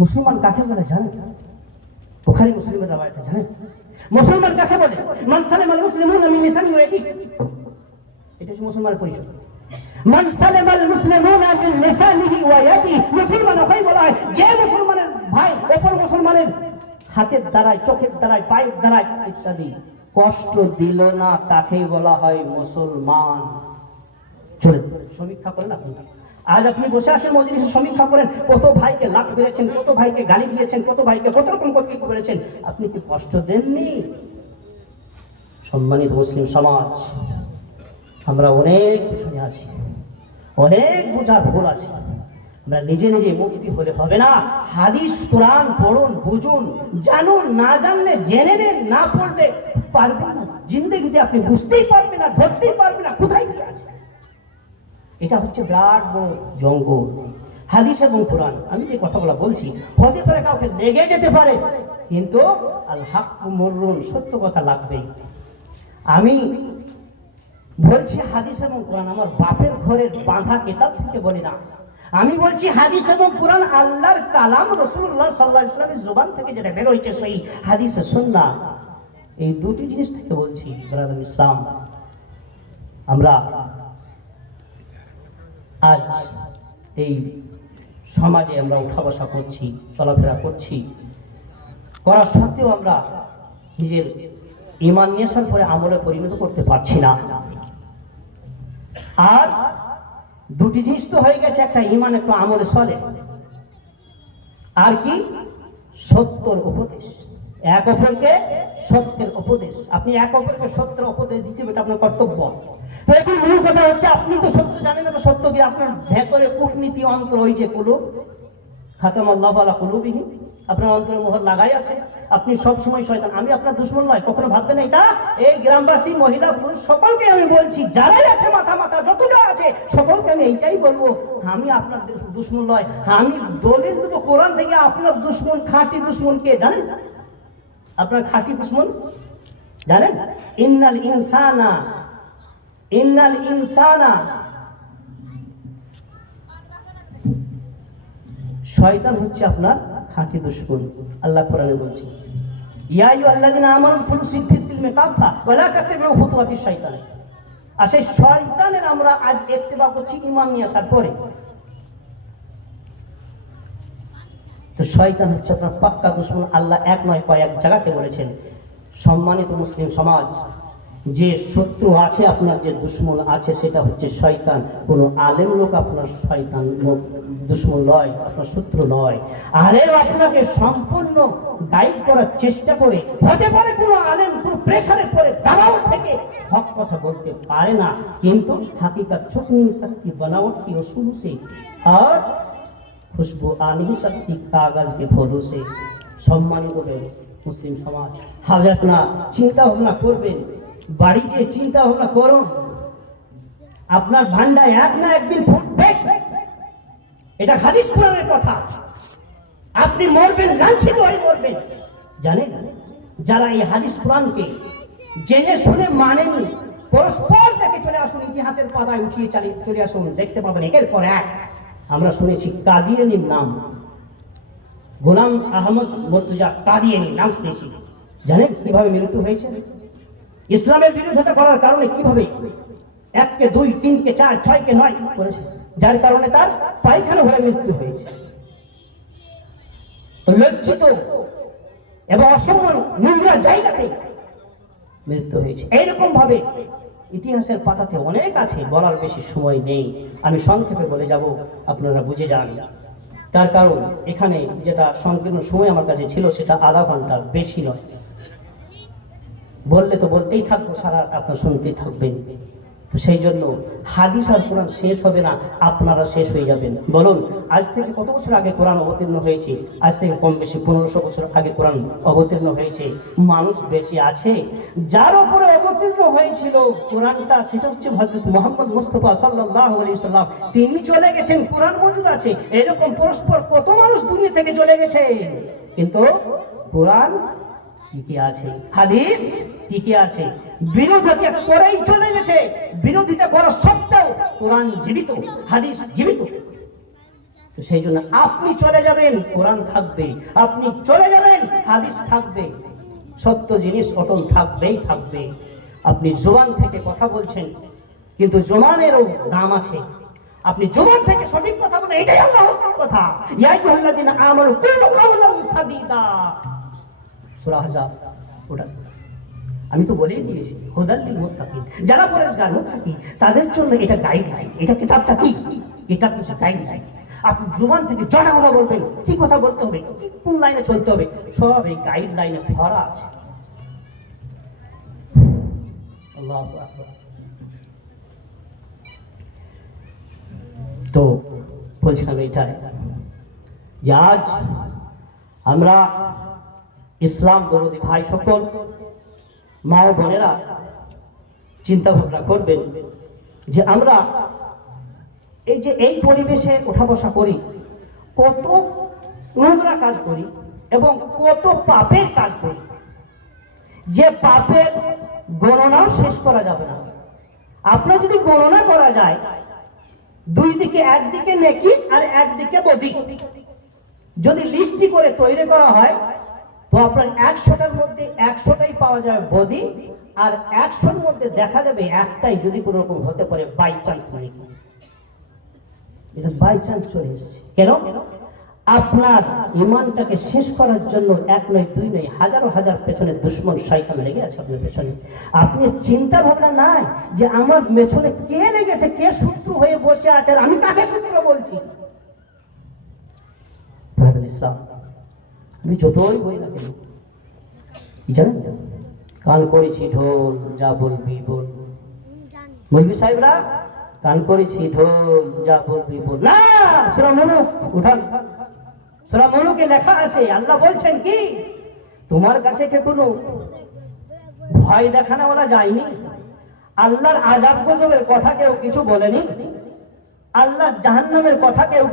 মুসলমান কাকে বলে জানেন? বুখারী মুসলিমের রাওয়ায়াতে জানেন মুসলমান কাকে বলে? মান সালামাল মুসলিমুনা মিন লিসানি ওয়া ইয়াদিহি, এটা হচ্ছে মুসলমানের পরিচয়। মান সালামাল মুসলিমুনা মিন লিসানিহি ওয়া ইয়াদিহি, মুসলমান ওকে বলা হয় যে মুসলমানের ভাই অপর মুসলমানের হাতের দ্বারায়, চোখের দ্বারায়, পায়ের দ্বারায় ইত্যাদি কষ্ট দিল না, তাকেই বলা হয় মুসলমান। চলেন সমীক্ষা করেন আপনি। আজ আপনি বসে আছেন মজলিসে, সমীক্ষা করেন কত ভাইকে লাত মেরেছেন, কত ভাইকে গালি দিয়েছেন, কত ভাইকে কত রকম কথা করেছেন, আপনি কি কষ্ট দেননি? সম্মানিত মুসলিম সমাজ, আমরা অনেক পিছনে আছি, অনেক বোঝার ভুল আছে। আমরা নিজে নিজে মুক্তি হলে হবে না। হাদিস কোরআন পড়ুন, বুঝুন, জানুন। না জানলে জেনে নেন, না পড়লে পারবেন না। জিন্দেগিতে আপনি বুঝতেই পারবেন না, ধরতেই পারবেন না কোথায় কি আছে। এটা হচ্ছে বিরাট বড় জঙ্গল। হাদিস এবং কোরআন, আমি যে কথাগুলো বলছি হতে পারে কাউকে লেগে যেতে পারে, কিন্তু আল হাক্কু মুররুন, সত্য কথা লাগবে। আমি বলছি হাদিস এবং কোরআন আমার বাপের ঘরের বাঁধা কিতাব থেকে বলি না। আমি বলছি হাদিস এবং কোরআন আল্লাহর কালাম, রাসূলুল্লাহ সাল্লাল্লাহু আলাইহি ওয়াসাল্লামের জবান থেকে যেটা বের হয়েছে সেই হাদিস ও সুন্নাহ, এই দুটি জিনিস থেকে বলছি। ব্রাদার ইসলাম, আমরা আজ এই সমাজে আমরা উঠা বসা করছি, চলাফেরা করছি, করার সত্ত্বেও আমরা নিজের ঈমান নিয়ে আসার পরে আমলে পরিণত করতে পারছি না। আর দুটি জিনিস তো হয়ে গেছে, একটা ঈমান, একটা আমলে চলে। আর কি? সত্যের উপদেশ, এক অপরকে সত্যের উপদেশ। আপনি এক অপরকে সত্যের উপদেশ দিতে, এটা আপনার কর্তব্য। তো এখন মূল কথা হচ্ছে, আপনি তো সত্য জানেন না, সত্য কি আপনার ভেতরে কূটনীতি অন্তর, ওই যে কুলুব খাতামাল্লাহু আলা কুলুবিহিম, আপনার অন্তরে মোহর লাগাই আছে। আপনি সব সময় শয়তান। আমি আপনার দুশমন নয়, কখনো ভাববেন না এটা। এই গ্রামবাসী, মহিলা, পুরুষ সকলকে আমি বলছি, যারাই আছে মাথা মাথা যতটা আছে সকলকে আমি এইটাই বলবো, আমি আপনার দুশমন নয়। আমি দলিল দেবো কোরআন থেকে। আপনার দুশমন, খাঁটি দুশমন কে জানেন? আপনার খাঁটি দুশমন জানেন? ইন্নাল ইনসানা, শয়তান হচ্ছে আপনার খাঁটি দুশমন। আল্লাহ কোরআনে বলছে, ইয়া আইয়ুহাল্লাযীনা আমানু দুখুলু ফিস সিলমি কাফা ওয়া লা তাত্তাবিউ খুতুওয়াতিশ শাইতান। আর সেই শয়তানের আমরা আজ ইত্তেবা করছি ঈমান নিয়ে আসার পরে। তো শয়তান হচ্ছে আপনার পাক্কা দুশমন। আল্লাহ এক নয় কয়েক জায়গাতে বলেছেন। সম্মানিত মুসলিম সমাজ, যে শত্রু আছে আপনার, যে দুশমন আছে, সেটা হচ্ছে শয়তান। কোনো আলেম লোক আপনার শয়তান দুশমন নয়, আপনার শত্রু নয়। আলেম আপনাকে সম্পূর্ণ গাইড করার চেষ্টা করে, হতে পারে কোনো আলেম কোনো প্রেসারে পড়ে দাবাও থেকে হক কথা বলতে পারে না, কিন্তু হাকিকত ছুটনি শক্তি বানাওয়াত কি রসুল সে আর খুশবু আনি শক্তি কাগজ के फूलों से। সম্মানিত মুসলিম সমাজ, হবে আপনার চিন্তা ভাবনা করবেন, বাড়ি যে চিন্তা ভাবনা করুন, আপনার ভান্ডায় এক না একদিন ফুটবে। এটা হাদিস কোরআনের কথা। আপনি মরবেন, লাঞ্ছিত হয়ে মরবেন। জানেন, যারা এই হাদিস কোরআনকে জেনে শুনে মানেনি, পরস্পর দেখে চলে আসুন, ইতিহাসের পাতায় উঠিয়ে চলে আসুন, দেখতে পাবেন একের পর এক। আমরা শুনেছি কাদিয়ানির নাম, গোলাম আহমদ মুর্তজা কাদিয়ানি নাম শুনেছি। জানেন কিভাবে মৃত্যু হয়েছে? ইসলামের বিরোধিতা করার কারণে কিভাবে 1 কে 2 3 কে 4 6 কে 9 করেছে, যার কারণে তার পায়খানা হয়ে মৃত্যু হয়েছে। লজ্জিত এবং অসম্মান নোংরা জায়গাতে মৃত্যু হয়েছে। এইরকম ভাবে ইতিহাসের পাতাতে অনেক আছে, বলার বেশি সময় নেই, আমি সংক্ষেপে বলে যাব, আপনারা বুঝে যান। তার কারণ এখানে যেটা সংকীর্ণ সময় আমার কাছে ছিল সেটা আধা ঘন্টা, বেশি নয়। বললে তো বলতেই থাকবো, সারা আপনারা শুনতেই থাকবেন। তো সেই জন্য হাদিস আর কোরআন শেষ হবে না, আপনারা শেষ হয়ে যাবেন। বলুন, আজ থেকে কত বছর আগে কোরআন অবতীর্ণ হয়েছে? আজ থেকে কম বেশি 1500 বছর আগে কোরআন অবতীর্ণ হয়েছে। মানুষ বেঁচে আছে, যার উপরে অবতীর্ণ হয়েছিল কোরআনটা, সেটা হচ্ছে হযরত মুহাম্মদ মুস্তাফা সাল্লাল্লাহু আলাইহি সাল্লাম। তিনি চলে গেছেন, কোরআন মজুদ আছে। এরকম পরস্পর কত মানুষ দুনিয়া থেকে চলে গেছে, কিন্তু কোরআন টিকে আছে, হাদিস টিকে আছে। বিরোধিতা করেই চলে গেছে, বিরোধিতা করা সত্ত্বেও কোরআন জীবিত, হাদিস জীবিত। তো সেই জন্য আপনি চলে যাবেন, কোরআন থাকবে, আপনি চলে যাবেন, হাদিস থাকবে, সত্য জিনিস অটল থাকবেই থাকবে। আপনি জবান থেকে কথা বলছেন, কিন্তু জবানেরও দাম আছে। আপনি জবান থেকে সঠিক কথা বলেন, এটাই আল্লাহর কথা। ইয়া আইয়ুহাল্লাযীনা আমানু কুলু কাওলান সাদীদা, সূরা আহজাব। ওটা আমি তো বলেই দিয়েছি, হুদাল লিল মুত্তাকিন, যারা পরেশগার মুত্তাকি তাদের জন্য এটা গাইডলাইন। এটা কিতাবটা কি? এটা হচ্ছে গাইডলাইন। আপনি জবান থেকে যা কথা বলবেন, কি কথা বলতে হবে, কি কোন লাইনে চলতে হবে, সব এই গাইডলাইনে ভরা আছে। আল্লাহু আকবার। তো বলছিলাম এটাই যে আজ আমরা ইসলাম দরদি ভাই সকল মা ও বোনেরা চিন্তা ভাবনা করবেন যে আমরা এই যে এই পরিবেশে ওঠা বসা করি, কত নোংরা কাজ করি এবং কত পাপের কাজ করি, যে পাপের গণনাও শেষ করা যাবে না। আপনার যদি গণনা করা যায়, দুই দিকে, একদিকে নেকি আর একদিকে বদি, যদি লিস্টি করে তৈরি করা হয়, তো আপনার 100টার মধ্যে 100টাই পাওয়া যাবে বদি, আর 100-র মধ্যে দেখা যাবে একটাই যদি কোনো রকম হতে পারে বাই চান্স নেকি। এটা বাই চান্স চলে এসছে। কেন? আপনার ইমানটাকে শেষ করার জন্য এক নয়, দুই নয়, হাজারো হাজার পেছনে দুশ্মন শয়তান লেগে আছে আপনার পেছনে। আপনি চিন্তা ভাবনা নাই যে আমার পেছনে কে লেগেছে, কে শত্রু হয়ে বসে আছে, আর আমি কাকে শত্রু বলছি। ইসলাম আমি যতই বই না কেন, জানেন, কান করেছি ঢোল, যা বলবি বল। বলবি সাহেবরা, কান করেছি ঢোল, যা বলবি বল। না, সূরা মুলুক উঠান, সূরা মুলুকে লেখা আছে, আল্লাহ বলছেন কি, তোমার কাছে কে কোনো ভয় দেখানোওয়ালা যায়নি? আল্লাহর আযাব গজবের কথা কেউ কিছু বলেনি? আল্লাহর জাহান্নামের কথা কেউ